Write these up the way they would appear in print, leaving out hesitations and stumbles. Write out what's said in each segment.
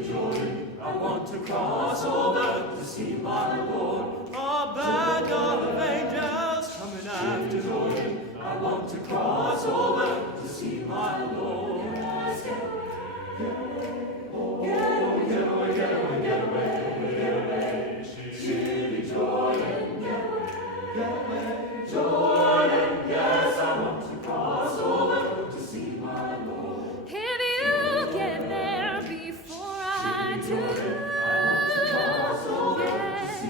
I want to cross over to see my Lord. A band of angels coming after me. I want to cross over to see my Lord. Get away, get away, get away, get away. Chilly Jordan, get away, Jordan. Yes, I want to cross over to see my Lord. If you get there before I do, yes,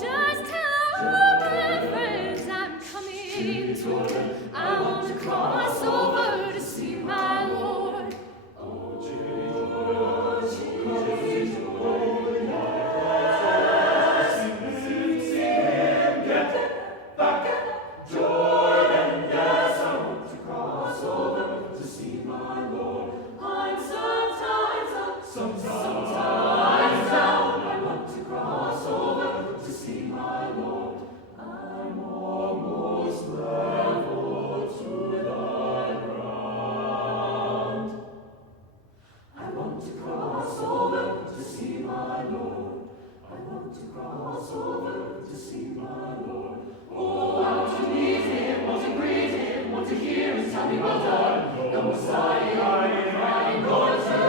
just tell all my friends I'm coming too. I want to cross over to see my Lord. Oh, Chilly Jordan, Chilly Jordan. Tell me well done, the Messiah, I am Lord.